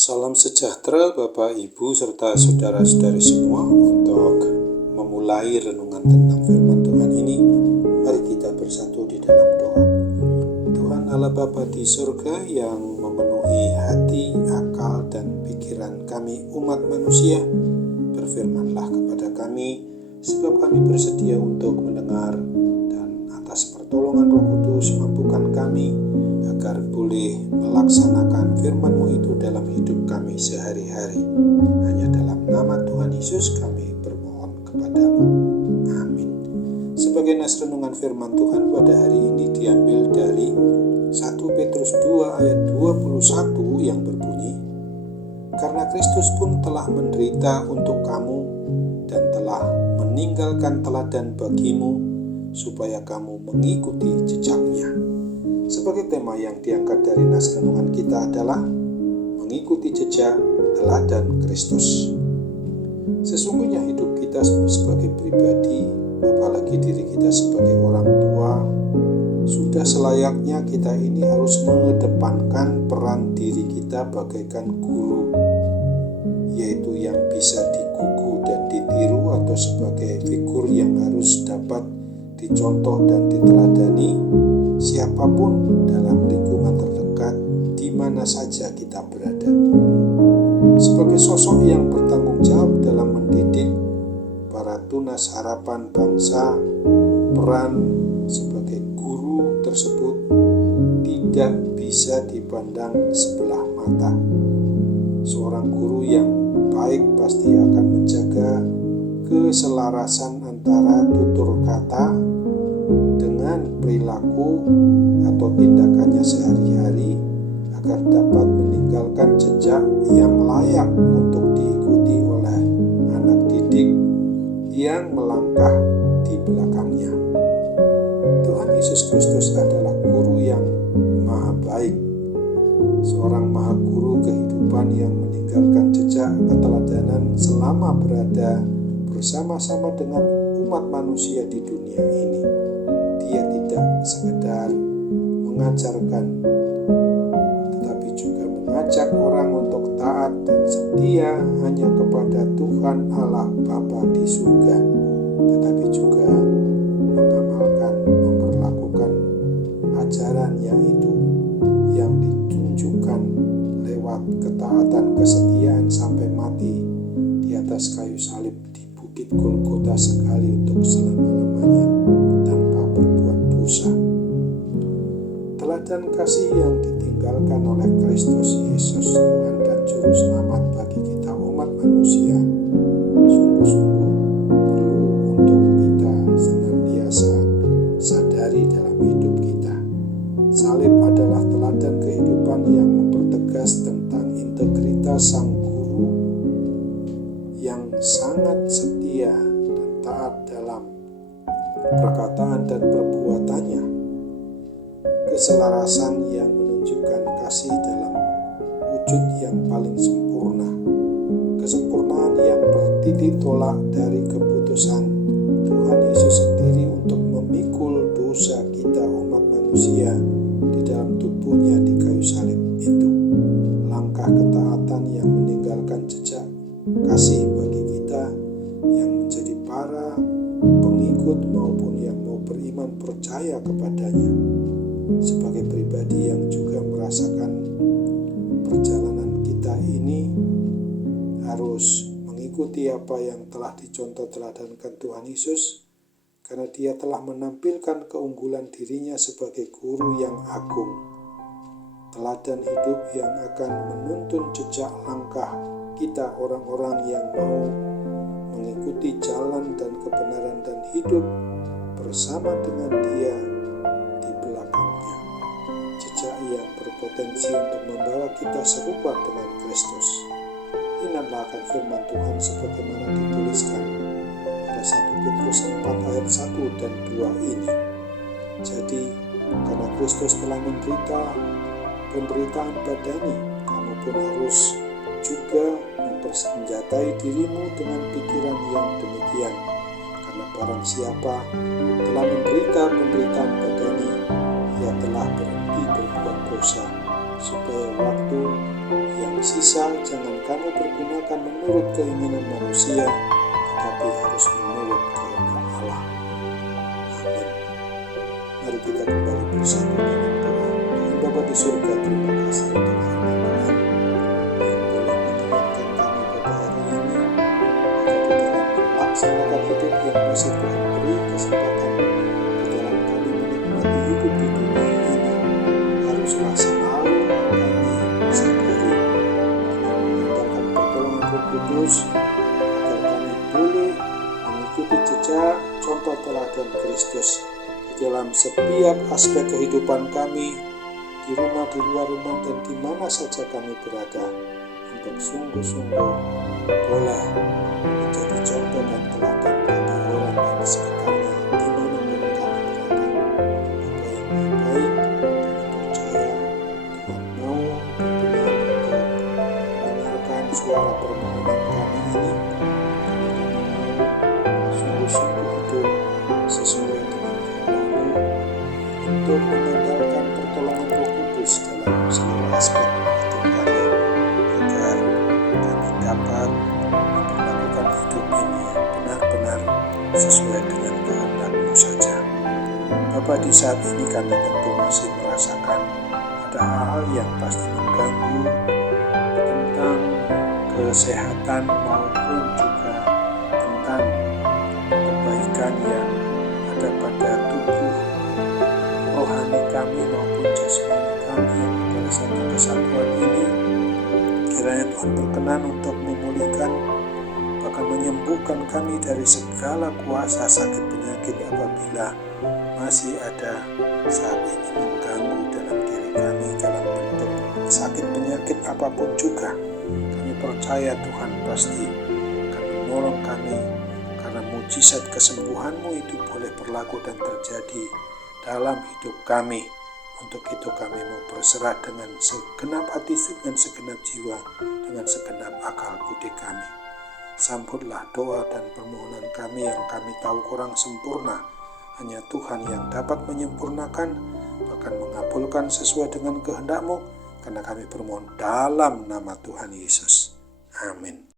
Salam sejahtera Bapak, Ibu, serta saudara-saudari semua. Untuk memulai renungan tentang firman Tuhan ini, mari kita bersatu di dalam doa. Tuhan Allah Bapa di surga yang memenuhi hati, akal, dan pikiran kami umat manusia, berfirmanlah kepada kami, sebab kami bersedia untuk mendengar, dan atas pertolongan Roh Kudus mampukan kami agar boleh melaksanakan firman-Mu itu dalam hidup kami sehari-hari. Hanya dalam nama Tuhan Yesus kami bermohon kepadamu. Amin. Sebagai nas renungan firman Tuhan pada hari ini diambil dari 1 Petrus 2 ayat 21 yang berbunyi, karena Kristus pun telah menderita untuk kamu dan telah meninggalkan teladan bagimu supaya kamu mengikuti jejaknya. Sebagai tema yang diangkat dari nas renungan kita adalah mengikuti jejak teladan Kristus. Sesungguhnya hidup kita sebagai pribadi, apalagi diri kita sebagai orang tua, sudah selayaknya kita ini harus mengedepankan peran diri kita bagaikan guru, yaitu yang bisa digugu dan ditiru atau sebagai figur yang harus dapat dicontoh dan diteladani siapapun dalam lingkungan terdekat di mana saja kita berada. Sebagai sosok yang bertanggung jawab dalam mendidik para tunas harapan bangsa, peran sebagai guru tersebut tidak bisa dipandang sebelah mata. Seorang guru yang baik pasti akan menjaga keselarasan antara tutur kata dengan perilaku atau tindakannya sehari-hari agar dapat meninggalkan jejak yang layak untuk diikuti oleh anak didik yang melangkah di belakangnya. Tuhan Yesus Kristus adalah guru yang maha baik, seorang maha guru kehidupan yang meninggalkan jejak keteladanan selama berada bersama-sama dengan umat manusia di dunia ini. Dia tidak sekedar mengajarkan, tetapi juga mengajak orang untuk taat dan setia hanya kepada Tuhan Allah Bapa di surga, tetapi juga mengamalkan, memperlakukan ajarannya itu yang ditunjukkan lewat ketaatan kesetiaan sampai mati di atas kayu salib di Bukit Golgota sekali untuk selama-lamanya tanpa berbuat dosa. Teladan kasih yang ditinggalkan oleh Kristus Yesus, Tuhan dan Juru Selamat bagi kita umat manusia, sungguh-sungguh perlu untuk kita senantiasa sadari dalam hidup kita. Salib adalah teladan kehidupan yang mempertegas tentang integritas sang guru yang sangat setia dan taat dalam perkataan dan perbuatannya, keselarasan yang menunjukkan kasih dalam wujud yang paling sempurna, kesempurnaan yang bertitik tolak dari keputusan Tuhan Yesus sendiri untuk memikul dosa kita umat manusia di dalam tubuhnya di kayu salib itu. Langkah ketaatan yang meninggalkan jejak kasih bagi kita yang menjadi para pengikut maupun yang mau beriman percaya kepadanya. Sebagai pribadi yang juga merasakan perjalanan kita ini harus mengikuti apa yang telah dicontoh teladankan Tuhan Yesus, karena Dia telah menampilkan keunggulan dirinya sebagai guru yang agung, teladan hidup yang akan menuntun jejak langkah kita orang-orang yang mau mengikuti jalan dan kebenaran dan hidup bersama dengan Dia di belakangnya. Jejak yang berpotensi untuk membawa kita serupa dengan Kristus. Ingatlah akan firman Tuhan sebagaimana dituliskan pada 1 Petrus 4 ayat 1 dan 2 ini. Jadi, karena Kristus telah menderita penderitaan badani, kamu pun harus juga mempersenjatai dirimu dengan pikiran yang demikian. Karena barang siapa telah menderita penderitaan badani, ia telah berhenti berbuat dosa, supaya waktu yang sisa jangan kamu pergunakan menurut keinginan manusia, tetapi harus menurut kehendak Allah. Amin. Mari kita kembali bersatu dalam doa. Tuhan Bapa di surga, terima kasih untuk firman Tuhan yang boleh mengingatkan kami pada hari ini, agar di dalam melaksanakan hidup yang masih Tuhan beri kesempatan di dalam kami menikmati hidup di dunia ini, haruslah selalu kami sadari dengan mengandalkan pertolongan Roh Kudus, agar kami boleh mengikuti jejak contoh teladan Kristus di dalam setiap aspek kehidupan kami, di rumah, di luar rumah, dan di mana saja kami berada, untuk sungguh-sungguh boleh menjadi contoh dan teladan bagi orang di sekitarnya dimanapun kami berada. Bapa yang baik, kami percaya Tuhan mau berkenan untuk mendengarkan suara permohonan kami ini. Kami mau sungguh-sungguh hidup sesuai dengan kehendak-Mu, untuk mengandalkan pertolongan Roh Kudus dalam seluruh aspek hidup kami, agar kami dapat memperlakukan hidup ini benar-benar sesuai dengan kehendak-Mu saja. Bapa, di saat ini kami tentu masih merasakan ada hal-hal yang pasti mengganggu tentang kesehatan maupun juga tentang kebaikan yang ada pada tubuh rohani kami maupun jasmani kami yang pada satu kesatuan ini. Kiranya Tuhan berkenan untuk memulihkan, bahkan menyembuhkan kami dari segala kuasa sakit penyakit apabila masih ada saat ini mengganggu dalam diri kami dalam bentuk sakit penyakit apapun juga. Kami percaya Tuhan pasti akan menolong kami, karena mujizat kesembuhan-Mu itu boleh berlaku dan terjadi dalam hidup kami. Untuk itu kami mau berserah dengan segenap hati, dengan segenap jiwa, dengan segenap akal budi kami. Sambutlah doa dan permohonan kami yang kami tahu kurang sempurna. Hanya Tuhan yang dapat menyempurnakan, bahkan mengabulkan sesuai dengan kehendak-Mu, karena kami bermohon dalam nama Tuhan Yesus. Amin.